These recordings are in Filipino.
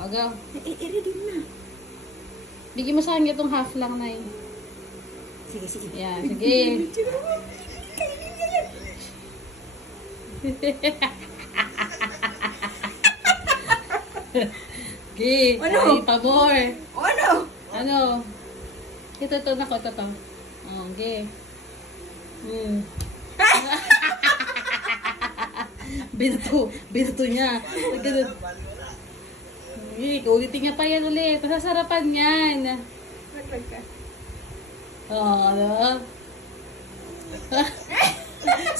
O, go. I-ready mo na. Bigyan mo sa kanya itong half lang na yun. Sige, sige. Yan, sige. Okay, Ano? ay, pabor. O ano? Ano? Ito, nako, ito. Oh, okay. Binato niya. Ulitin niya pa yan ulit. Masasarapan yan. Maglag ka. Oh, ano?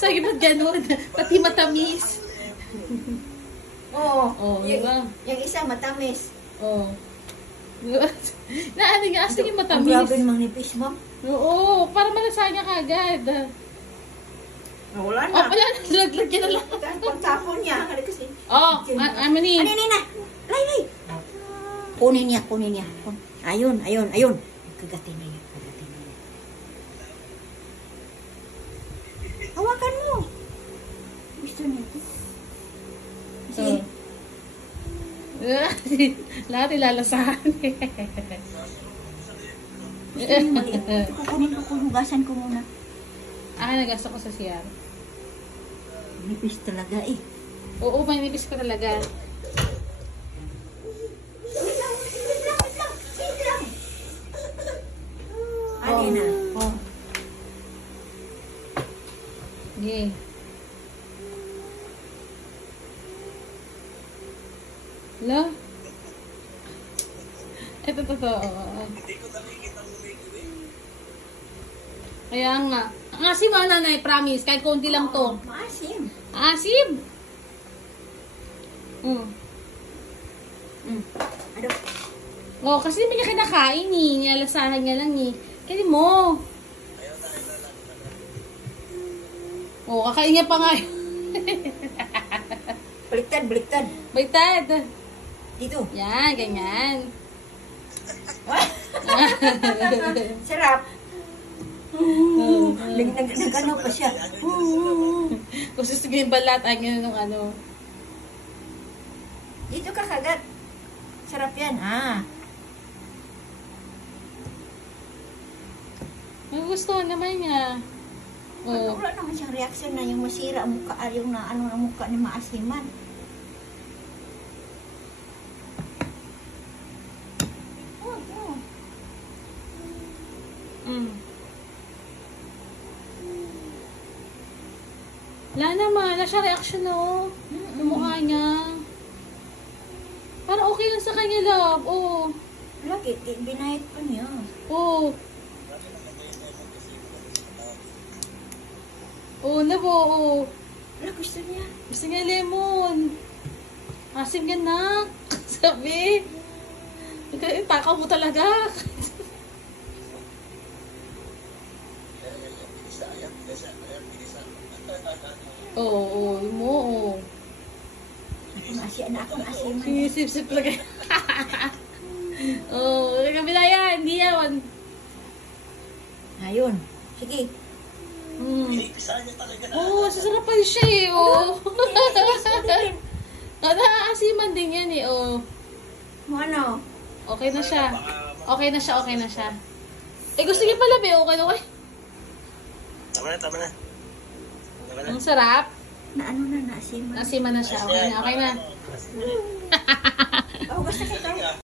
Sige, ba't ganun? Pati matamis. Oo. Oh, diba? Yung isa matamis. Oh. Naano nga, sige Ang matamis. grabe namang nipis mo. Oo, para malasa niya kagad. Wala Oh, wala na. Laglag niya na lang. Pagtapon niya. Ano kasi? Oh, Amani. Ano na? Lay. Kunin niya. Ayun. Kagatin na yan. Hawakan mo. Gusto niya ito. Sige. Lahat ilalasahan. Gusto niya maliit. Ito kukunin ko. Hugasan ko muna. Nagasa ko sa CR. Nipis talaga eh. Oo, may nipis ko talaga. Ano na? Oh. Okay. Hello? Ito, Kaya nga. Ang asim nanay, promise. Kahit konti lang to. Maasim. Asim? Ano? Oh, kasi hindi niya kinakain eh. Nilalasahan niya lang eh. Kaya mo. Oh, kakain niya pa nga. Baliktad. Baitad. Dito. Yan, ganyan. Sarap. Nag-ano pa siya. Kung gusto yung balat, ay ganyan ng ano. Dito ka kagat. Sarap yan. May gusto naman niya. Oh. Wala naman siyang reaction na yung masira ang mukha, yung na ano ang mukha ni maasiman. Wala naman. Wala siya reaction no. Yung mukha niya. Parang okay lang sa kanya, love. Oh. Lagi, binayad pa niya. Oh. Oh, love, oh. Wala, gusto niya. Gusto niya lemon. Asim ka na. Sabi. Takaw mo talaga. Oo, mo. Ako maasiman. Sinisip-sip talaga. Oo, kabila yan. Hindi yan. Ayun. Sige. Oo, sasarapan siya eh. Oo. Nakaasiman din yan eh. Oo. Ano? Okay na siya. Okay na siya. Eh, gusto niya pala, be. Okay na. Tama na. Ang sarap. Naasiman. Nasiman na siya. Okay na.